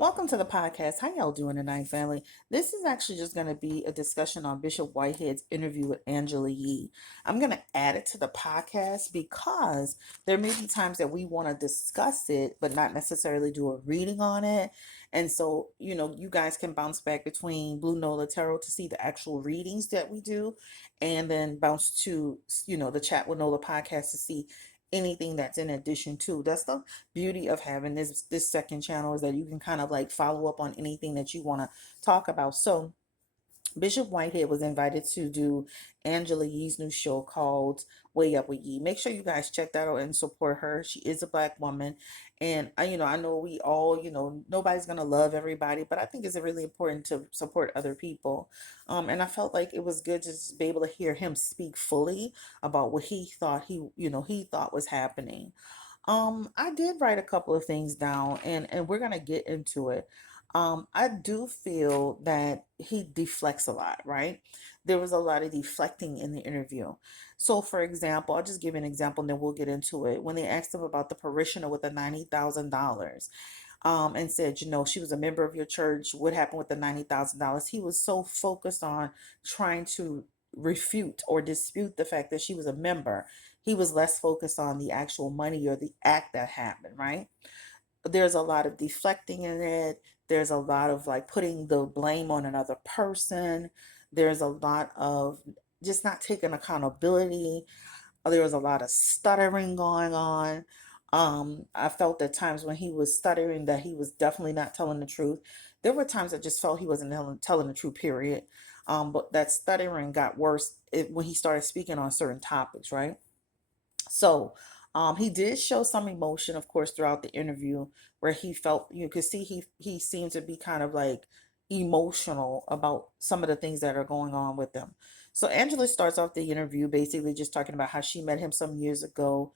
Welcome to the podcast. How y'all doing tonight, family? This is actually just going to be a discussion on Bishop Whitehead's interview with Angela Yee. I'm going to add it to the podcast because there may be times that we want to discuss it, but not necessarily do a reading on it. And so, you guys can bounce back between Blue Nola Tarot to see the actual readings that we do, and then bounce to, the Chat with Nola podcast to see anything that's in addition to. That's the beauty of having this second channel, is that you can kind of like follow up on anything that you want to talk about. So Bishop Whitehead was invited to do Angela Yee's new show called Way Up with Yee. Make sure you guys check that out and support her. She is a Black woman. And I know we all, nobody's going to love everybody, but I think it's really important to support other people. And I felt like it was good to just be able to hear him speak fully about what he thought he thought was happening. I did write a couple of things down, and we're gonna get into it. I do feel that he deflects a lot, right? There was a lot of deflecting in the interview. So, for example, I'll just give an example and then we'll get into it. When they asked him about the parishioner with the $90,000, and said, she was a member of your church. What happened with the $90,000? He was so focused on trying to refute or dispute the fact that she was a member. He was less focused on the actual money or the act that happened, right? There's a lot of deflecting in it. There's a lot of like putting the blame on another person. There's a lot of just not taking accountability. There was a lot of stuttering going on. I felt at times when he was stuttering that he was definitely not telling the truth. There were times I just felt he wasn't telling the truth, period. But that stuttering got worse when he started speaking on certain topics, right? So he did show some emotion, of course, throughout the interview, where he felt, you could see he seemed to be kind of like emotional about some of the things that are going on with them. So Angela starts off the interview basically just talking about how she met him some years ago.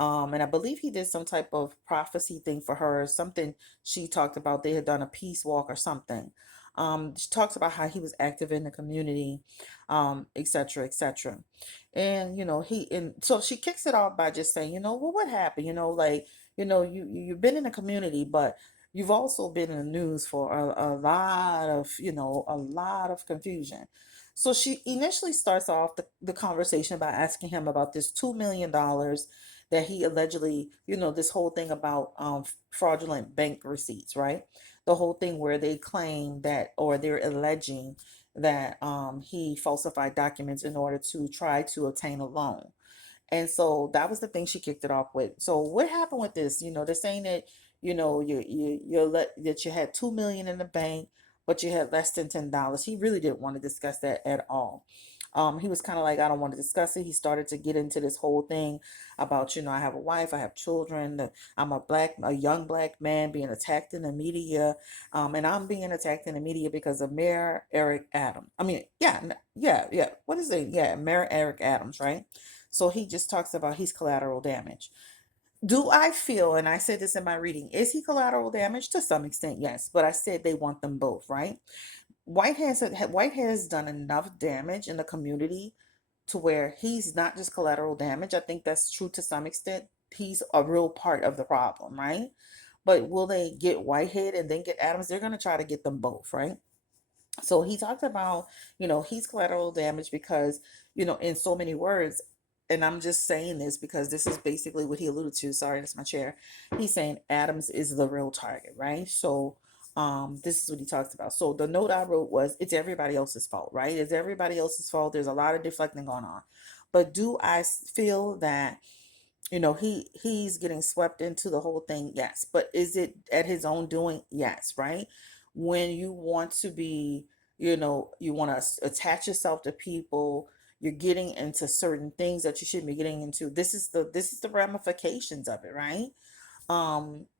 And I believe he did some type of prophecy thing for her, something she talked about. They had done a peace walk or something. She talks about how he was active in the community, et cetera, et cetera. And so she kicks it off by just saying, well, what happened? Like, you've been in the community, but you've also been in the news for a lot of, a lot of confusion. So she initially starts off the conversation by asking him about this $2 million that he allegedly, this whole thing about fraudulent bank receipts, right? The whole thing where they claim that, or they're alleging that he falsified documents in order to try to obtain a loan. And so that was the thing she kicked it off with. So what happened with this? They're saying that that you had 2 million in the bank, but you had less than $10. He really didn't want to discuss that at all. He was kind of like, I don't want to discuss it. He started to get into this whole thing about, I have a wife, I have children, that I'm a young black man being attacked in the media, and I'm being attacked in the media because of Mayor Eric Adams. I mean, yeah, yeah. What is it? Yeah, Mayor Eric Adams, right? So he just talks about he's collateral damage. Do I feel, and I said this in my reading, is he collateral damage? To some extent, yes. But I said they want them both, right? White has done enough damage in the community to where he's not just collateral damage. I think that's true to some extent. He's a real part of the problem, right? But will they get Whitehead and then get Adams? They're going to try to get them both, right? So he talked about, he's collateral damage because, in so many words, and I'm just saying this because this is basically what he alluded to. Sorry, that's my chair. He's saying Adams is the real target, right? So this is what he talks about. So the note I wrote was, it's everybody else's fault, right? It's everybody else's fault. There's a lot of deflecting going on. But do I feel that he's getting swept into the whole thing? Yes. But is it at his own doing? Yes, right? When you want to be, you want to attach yourself to people, you're getting into certain things that you shouldn't be getting into. This is the ramifications of it, right?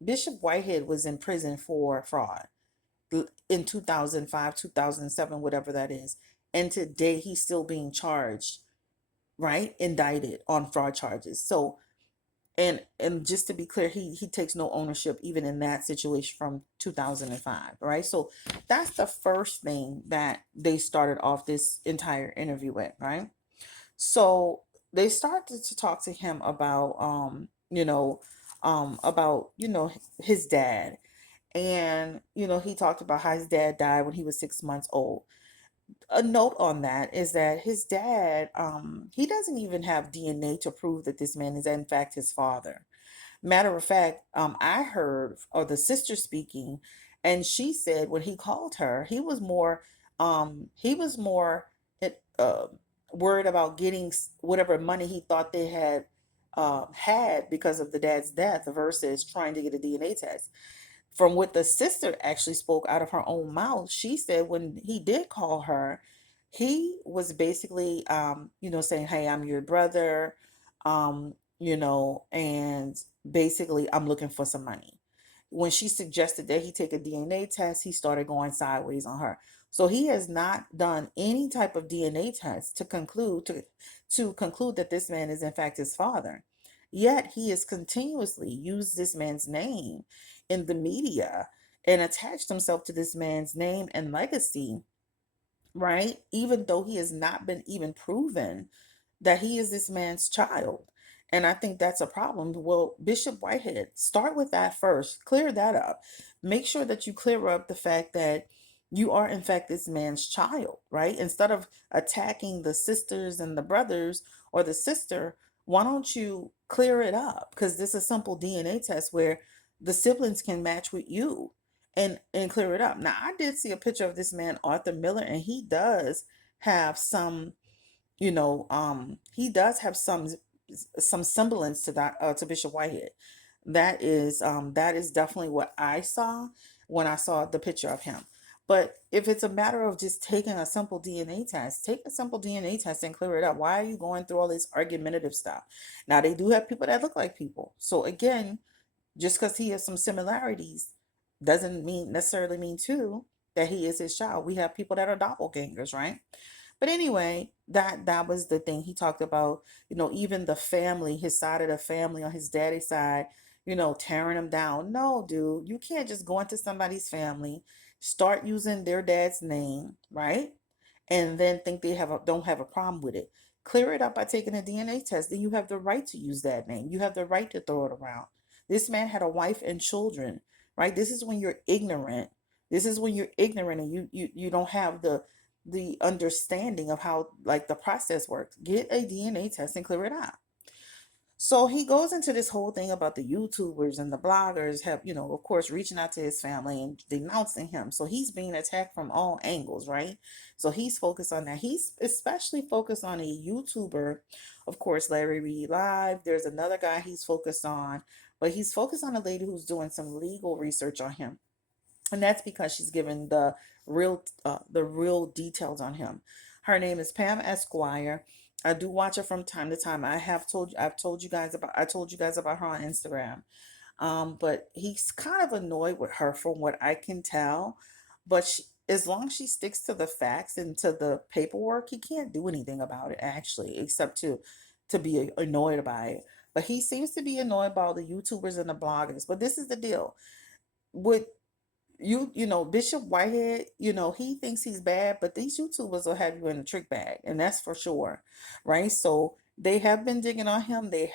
Bishop Whitehead was in prison for fraud in 2005, 2007, whatever that is. And today he's still being charged, right? Indicted on fraud charges. So, and just to be clear, he takes no ownership even in that situation from 2005, right? So that's the first thing that they started off this entire interview with, right? So they started to talk to him about about his dad. And, he talked about how his dad died when he was 6 months old. A note on that is that his dad, he doesn't even have DNA to prove that this man is in fact his father. Matter of fact, I heard or the sister speaking, and she said when he called her, he was more it, worried about getting whatever money he thought they had because of the dad's death versus trying to get a DNA test. From what the sister actually spoke out of her own mouth, she said when he did call her, he was basically, saying, "Hey, I'm your brother, and basically, I'm looking for some money." When she suggested that he take a DNA test, he started going sideways on her. So he has not done any type of DNA test to conclude that this man is in fact his father. Yet he has continuously used this man's name in the media and attached himself to this man's name and legacy, right? Even though he has not been even proven that he is this man's child. And I think that's a problem. Well, Bishop Whitehead, start with that first. Clear that up. Make sure that you clear up the fact that you are, in fact, this man's child, right? Instead of attacking the sisters and the brothers or the sister, why don't you clear it up? Because this is a simple DNA test where the siblings can match with you and clear it up. Now, I did see a picture of this man, Arthur Miller, and he does have some, he does have some semblance to that to Bishop Whitehead. That is definitely what I saw when I saw the picture of him. But if it's a matter of just taking a simple DNA test, take a simple DNA test and clear it up. Why are you going through all this argumentative stuff? Now they do have people that look like people. So again, just because he has some similarities doesn't mean necessarily mean too that he is his child. We have people that are doppelgangers, right? But anyway, that was the thing he talked about. Even the family, his side of the family on his daddy's side, tearing him down. No, dude, you can't just go into somebody's family, start using their dad's name, right? And then think they don't have a problem with it. Clear it up by taking a DNA test. Then you have the right to use that name. You have the right to throw it around. This man had a wife and children, right? This is when you're ignorant. This is when you're ignorant and you don't have the understanding of how like the process works. Get a DNA test and clear it out. So he goes into this whole thing about the YouTubers and the bloggers have, of course, reaching out to his family and denouncing him. So he's being attacked from all angles, right? So he's focused on that. He's especially focused on a YouTuber, of course, Larry Reed Live. There's another guy he's focused on, but he's focused on a lady who's doing some legal research on him, and that's because she's given the real details on him. Her name is Pam Esquire. I do watch her from time to time. I told you guys about her on Instagram. But he's kind of annoyed with her from what I can tell. But as long as she sticks to the facts and to the paperwork, he can't do anything about it actually, except to be annoyed by it. But he seems to be annoyed by all the YouTubers and the bloggers. But this is the deal. With Bishop Whitehead, he thinks he's bad, but these YouTubers will have you in a trick bag, and that's for sure, right? So they have been digging on him. They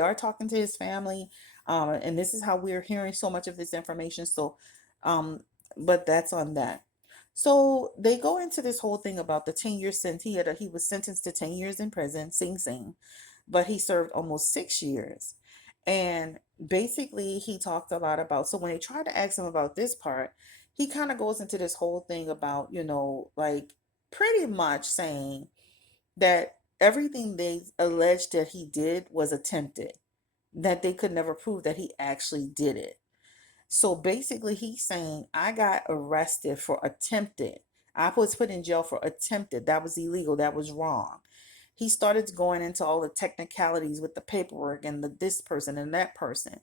are talking to his family, and this is how we're hearing so much of this information. So, um, but that's on that. So they go into this whole thing about the 10 year sentence. He was sentenced to 10 years in prison, Sing Sing, but he served almost 6 years. And basically, he talked a lot about. So when they tried to ask him about this part, he kind of goes into this whole thing about, like pretty much saying that everything they alleged that he did was attempted, that they could never prove that he actually did it. So basically, he's saying, I got arrested for attempted. I was put in jail for attempted. That was illegal. That was wrong. He started going into all the technicalities with the paperwork and the this person and that person,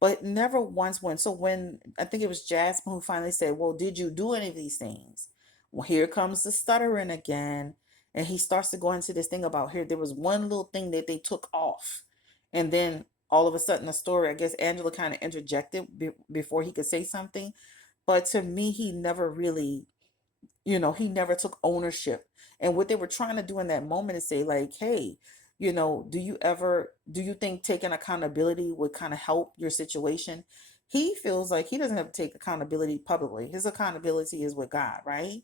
but never once went. So when I think it was Jasmine who finally said, "Well, did you do any of these things?" Well, here comes the stuttering again, and he starts to go into this thing about here. There was one little thing that they took off, and then all of a sudden, the story. I guess Angela kind of interjected before he could say something, but to me, he never took ownership. And what they were trying to do in that moment is say, like, hey, do you think taking accountability would kind of help your situation? he feels like he doesn't have to take accountability publicly. His accountability is with God, right?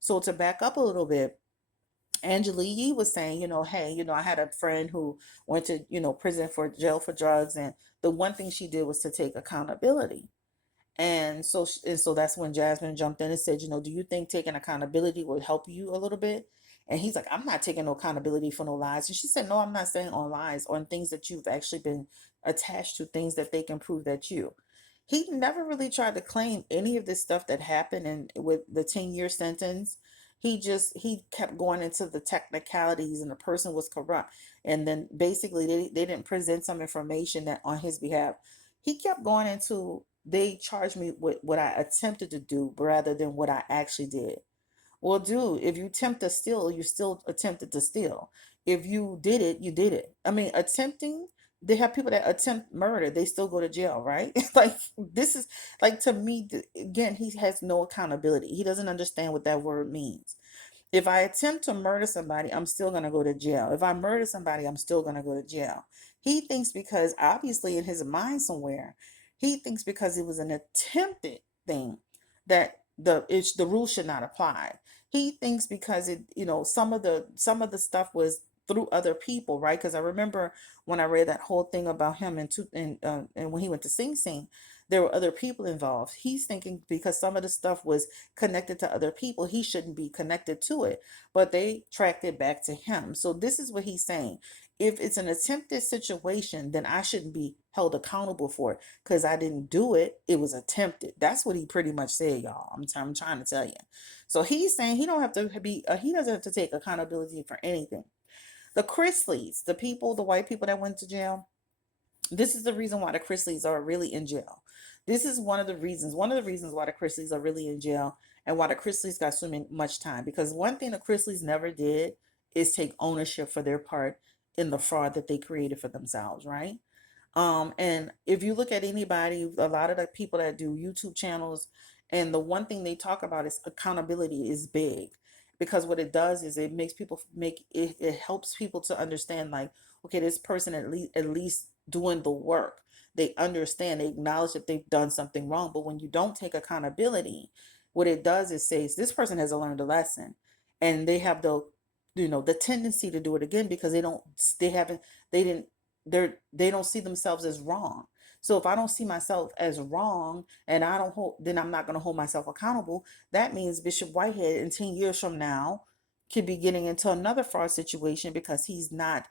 So to back up a little bit, Angela Yee was saying, hey, I had a friend who went to, prison for jail for drugs, and the one thing she did was to take accountability. And so that's when Jasmine jumped in and said, do you think taking accountability would help you a little bit? And he's like, I'm not taking no accountability for no lies. And she said, no, I'm not saying on lies, on things that you've actually been attached to, things that they can prove that you. He never really tried to claim any of this stuff that happened, and with the 10-year sentence, he kept going into the technicalities, and the person was corrupt. And then basically they didn't present some information that on his behalf. He kept going into, they charged me with what I attempted to do rather than what I actually did. Well, dude, if you attempt to steal, you still attempted to steal. If you did it, you did it. I mean, attempting, they have people that attempt murder, they still go to jail, right? Like, this is, like, to me, again, he has no accountability. He doesn't understand what that word means. If I attempt to murder somebody, I'm still going to go to jail. If I murder somebody, I'm still going to go to jail. He thinks, because obviously in his mind somewhere, he thinks because it was an attempted thing that the rule should not apply. He thinks because it, some of the stuff was through other people, right? Because I remember when I read that whole thing about him and when he went to Sing Sing, there were other people involved. He's thinking because some of the stuff was connected to other people, he shouldn't be connected to it, but they tracked it back to him. So this is what he's saying. If it's an attempted situation, then I shouldn't be held accountable for it because I didn't do it. It was attempted. That's what he pretty much said, y'all. I'm trying to tell you. So he's saying he don't have to be, he doesn't have to take accountability for anything. The Chrisleys, the people, the white people that went to jail, this is the reason why the Chrisleys are really in jail. This is one of the reasons why the Chrisleys are really in jail, and why the Chrisleys got so much time. Because one thing the Chrisleys never did is take ownership for their part in the fraud that they created for themselves, right? And if you look at anybody, a lot of the people that do YouTube channels, and the one thing they talk about is accountability is big, because what it does is it makes people make it, it helps people to understand, like, okay, this person at least doing the work. They understand, they acknowledge that they've done something wrong. But when you don't take accountability, what it does is says this person has learned a lesson, and they have the tendency to do it again because they haven't, they didn't, they don't see themselves as wrong. So if I don't see myself as wrong, and I don't hold, then I'm not going to hold myself accountable. That means Bishop Whitehead in 10 years from now could be getting into another fraud situation because he's not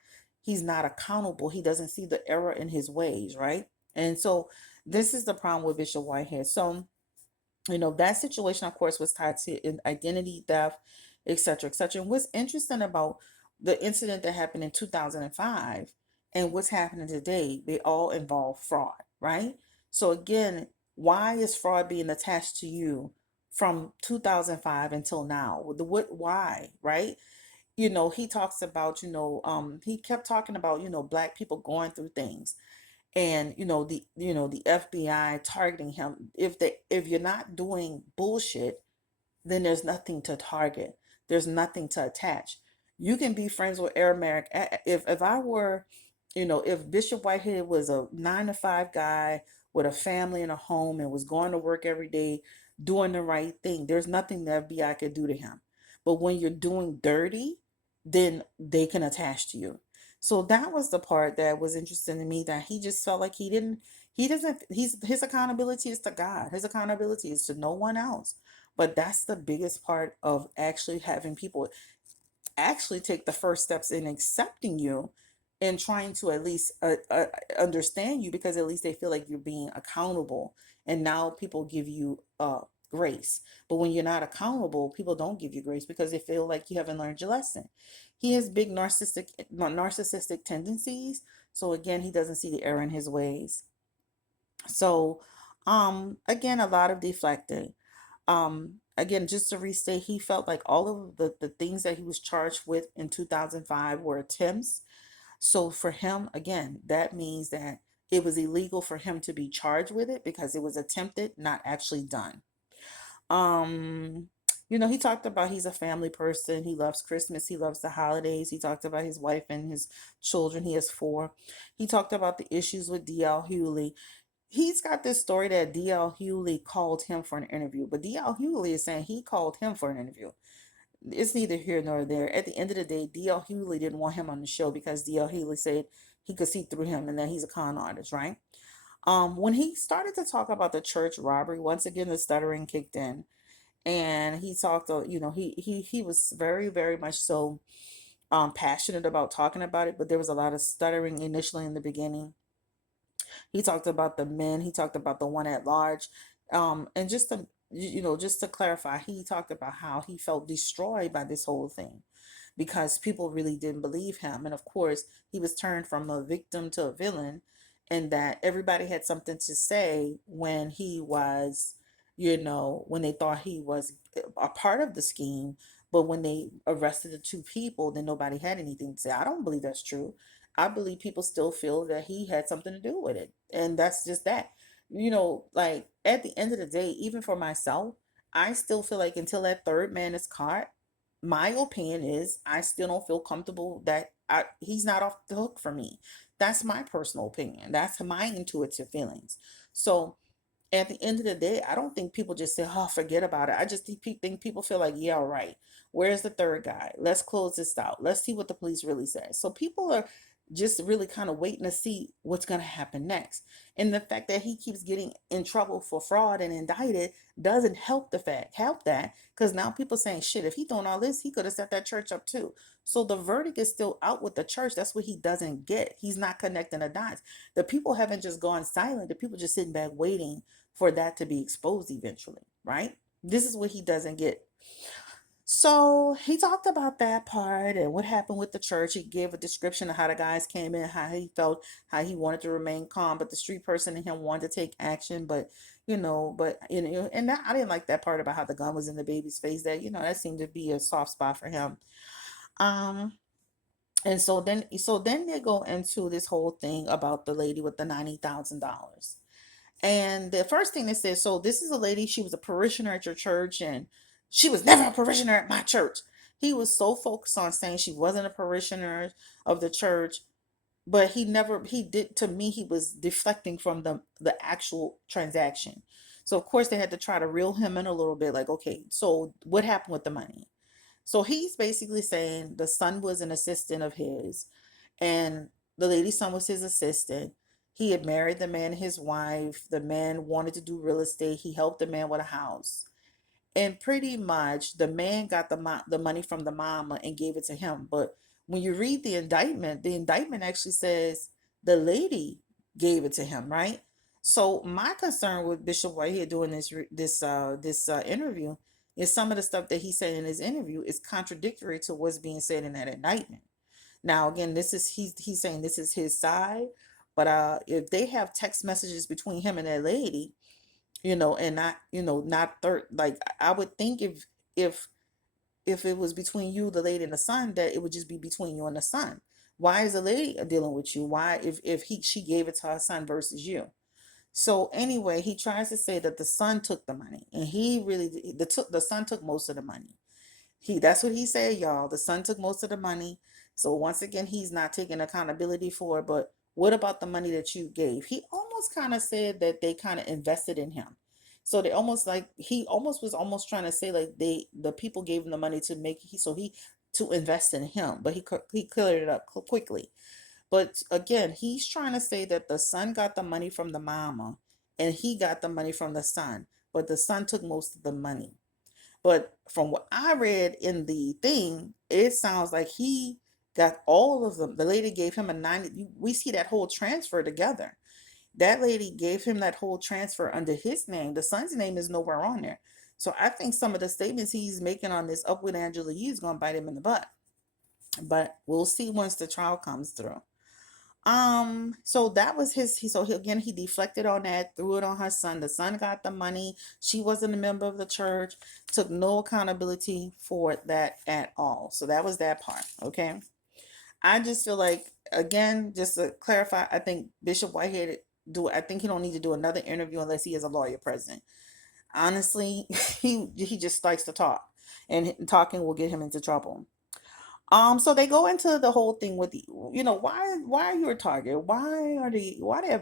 accountable. He doesn't see the error in his ways, right? And so this is the problem with Bishop Whitehead. So that situation, of course, was tied to identity theft, etc., etc. And what's interesting about the incident that happened in 2005 and what's happening today, they all involve fraud, right? So again, why is fraud being attached to you from 2005 until now? The what, why, right? He talks about, he kept talking about, black people going through things, and the FBI targeting him. If you're not doing bullshit, then there's nothing to target. There's nothing to attach. You can be friends with Arameric. If I were, if Bishop Whitehead was a 9 to 5 guy with a family and a home and was going to work every day, doing the right thing, there's nothing the FBI could do to him. But when you're doing dirty, then they can attach to you. So that was the part that was interesting to me, that he just felt like he doesn't, his accountability is to God. His accountability is to no one else. But that's the biggest part of actually having people actually take the first steps in accepting you and trying to at least understand you, because at least they feel like you're being accountable. And now people give you grace. But when you're not accountable, people don't give you grace because they feel like you haven't learned your lesson. He has big narcissistic tendencies. So again, he doesn't see the error in his ways. So again, a lot of deflecting. Again, just to restate, he felt like all of the things that he was charged with in 2005 were attempts. So for him, again, that means that it was illegal for him to be charged with it because it was attempted, not actually done. Um, he talked about he's a family person. He loves Christmas. He loves the holidays. He talked about his wife and his children. He has 4. He talked about the issues with D.L. Hewley. He's got this story that D.L. Hewley called him for an interview, but D.L. Hewley is saying he called him for an interview. It's neither here nor there. At the end of the day, D.L. Hewley didn't want him on the show because D.L. Hewley said he could see through him and that he's a con artist, right? When he started to talk about the church robbery, once again the stuttering kicked in, and he talked, he was very, very much so passionate about talking about it, but there was a lot of stuttering initially in the beginning. He talked about the men. He talked about the one at large. And just to clarify, he talked about how he felt destroyed by this whole thing because people really didn't believe him. And of course, he was turned from a victim to a villain, and that everybody had something to say when he was, when they thought he was a part of the scheme. But when they arrested the two people, then nobody had anything to say. I don't believe that's true. I believe people still feel that he had something to do with it. And that's just that. Like at the end of the day, even for myself, I still feel like until that third man is caught, my opinion is I still don't feel comfortable that he's not off the hook for me. That's my personal opinion. That's my intuitive feelings. So at the end of the day, I don't think people just say, "Oh, forget about it." I just think people feel like, "Yeah, right. Where's the third guy? Let's close this out. Let's see what the police really say." So people are just really kind of waiting to see what's going to happen next. And the fact that he keeps getting in trouble for fraud and indicted doesn't help that, because now people saying, "Shit, if he doing all this, he could have set that church up too." So the verdict is still out with the church. That's what he doesn't get. He's not connecting the dots. The people haven't just gone silent. The people just sitting back waiting for that to be exposed eventually, right? This is what he doesn't get. So he talked about that part and what happened with the church. He gave a description of how the guys came in, how he felt, how he wanted to remain calm, but the street person in him wanted to take action. And I didn't like that part about how the gun was in the baby's face. That seemed to be a soft spot for him. Um, and so then they go into this whole thing about the lady with the $90,000. And the first thing they said, so this is a lady, she was a parishioner at your church, and she was never a parishioner at my church. He was so focused on saying she wasn't a parishioner of the church, but he did, to me, he was deflecting from the actual transaction. So of course they had to try to reel him in a little bit, like, okay, so what happened with the money? So he's basically saying the son was an assistant of his, and the lady's son was his assistant. He had married the man and his wife. The man wanted to do real estate. He helped the man with a house. And pretty much the man got the money from the mama and gave it to him. But when you read the indictment actually says the lady gave it to him, right? So my concern with Bishop Whitehead doing this interview is some of the stuff that he said in his interview is contradictory to what's being said in that indictment. Now, again, this is he's saying this is his side, but if they have text messages between him and that lady, and not third, like I would think if if it was between you, the lady, and the son, that it would just be between you and the son. Why is the lady dealing with you? Why, if she gave it to her son versus you? So anyway, he tries to say that the son took the money, and he really the son took most of the money. That's what he said, y'all. The son took most of the money. So once again, he's not taking accountability for it. But what about the money that you gave? He almost kind of said that they kind of invested in him. So they almost, like, he almost was almost trying to say like the people gave him the money to make he to invest in him, but he cleared it up quickly. But again, he's trying to say that the son got the money from the mama and he got the money from the son, but the son took most of the money. But from what I read in the thing, it sounds like he got all of them. The lady gave him a 90. We see that whole transfer together. That lady gave him that whole transfer under his name. The son's name is nowhere on there. So I think some of the statements he's making on this up with Angela Yee is going to bite him in the butt. But we'll see once the trial comes through. So that was again, he deflected on that, threw it on her son. The son got the money. She wasn't a member of the church, took no accountability for that at all. So that was that part. Okay. I just feel like, again, just to clarify, I think Bishop Whitehead I think he don't need to do another interview unless he has a lawyer present. Honestly, he just likes to talk, and talking will get him into trouble. So they go into the whole thing with why are you a target? Why the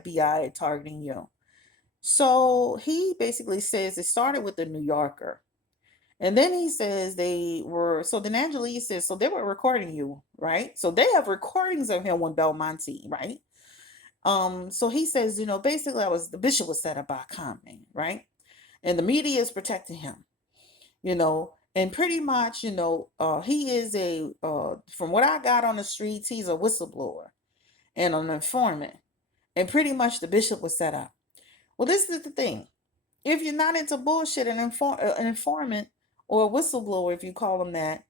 FBI targeting you? So he basically says it started with the New Yorker. And then he says they were, so then Angela Yee says, so they were recording you, right? So they have recordings of him with Belmonte, right? So he says, basically the bishop was set up by a con man, right? And the media is protecting him, and pretty much, he is from what I got on the streets, he's a whistleblower and an informant. And pretty much the bishop was set up. Well, this is the thing. If you're not into bullshit, an informant or a whistleblower, if you call them that,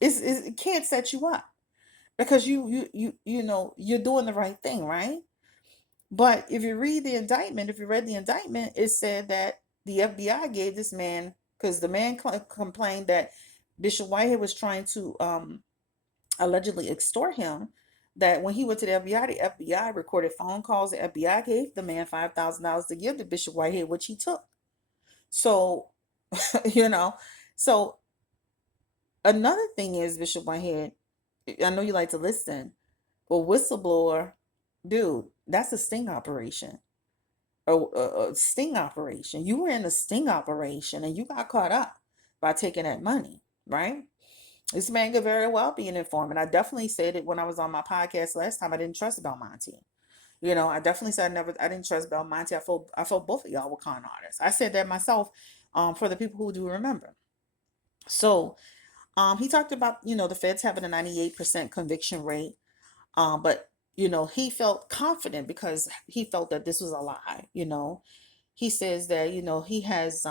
it can't set you up because you're doing the right thing, right? But if you read the indictment, if you read the indictment, it said that the FBI gave this man, because the man complained that Bishop Whitehead was trying to allegedly extort him. That when he went to the FBI recorded phone calls. The FBI gave the man $5,000 to give to Bishop Whitehead, which he took. So, you know, so another thing is Bishop Whitehead. I know you like to listen. Well, whistleblower, dude, that's a sting operation. A sting operation. You were in a sting operation and you got caught up by taking that money, right? This man could very well be an informant. I definitely said it when I was on my podcast last time. I didn't trust Belmonte. I definitely said I didn't trust Belmonte. I felt both of y'all were con artists. I said that myself, for the people who do remember. So, he talked about, the feds having a 98% conviction rate. But he felt confident because he felt that this was a lie. He says that, he has,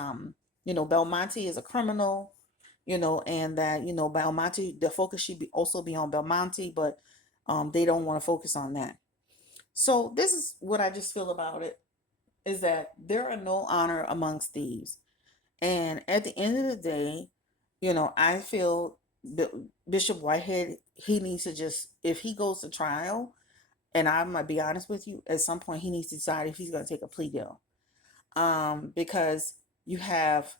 Belmonte is a criminal, and that, Belmonte, the focus should also be on Belmonte, but they don't want to focus on that. So this is what I just feel about it, is that there are no honor amongst thieves. And at the end of the day, I feel Bishop Whitehead, he needs to just, if he goes to trial, and I'm gonna be honest with you, at some point he needs to decide if he's gonna take a plea deal. Because you have,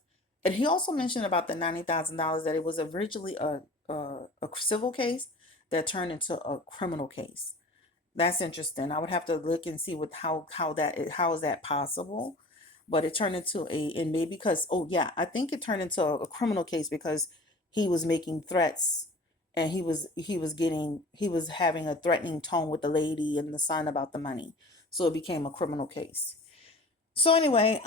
and he also mentioned about the $90,000 that it was originally a civil case that turned into a criminal case. That's interesting. I would have to look and see how is that possible, but it turned into and maybe because, oh yeah, I think it turned into a criminal case because he was making threats, and he was having a threatening tone with the lady and the son about the money, so it became a criminal case. So anyway,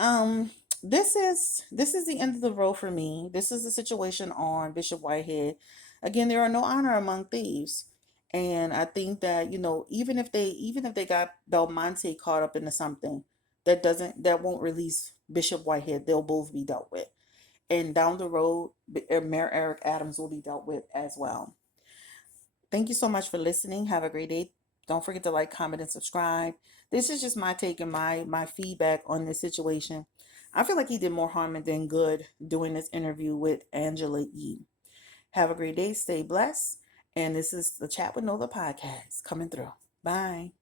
this is the end of the road for me. This is the situation on Bishop Whitehead. Again, there are no honor among thieves. And I think that, even if they got Belmonte caught up into something, that won't release Bishop Whitehead. They'll both be dealt with. And down the road, Mayor Eric Adams will be dealt with as well. Thank you so much for listening. Have a great day. Don't forget to like, comment, and subscribe. This is just my take and my feedback on this situation. I feel like he did more harm than good doing this interview with Angela Yee. Have a great day. Stay blessed. And this is the Chat with Nola podcast coming through. Bye.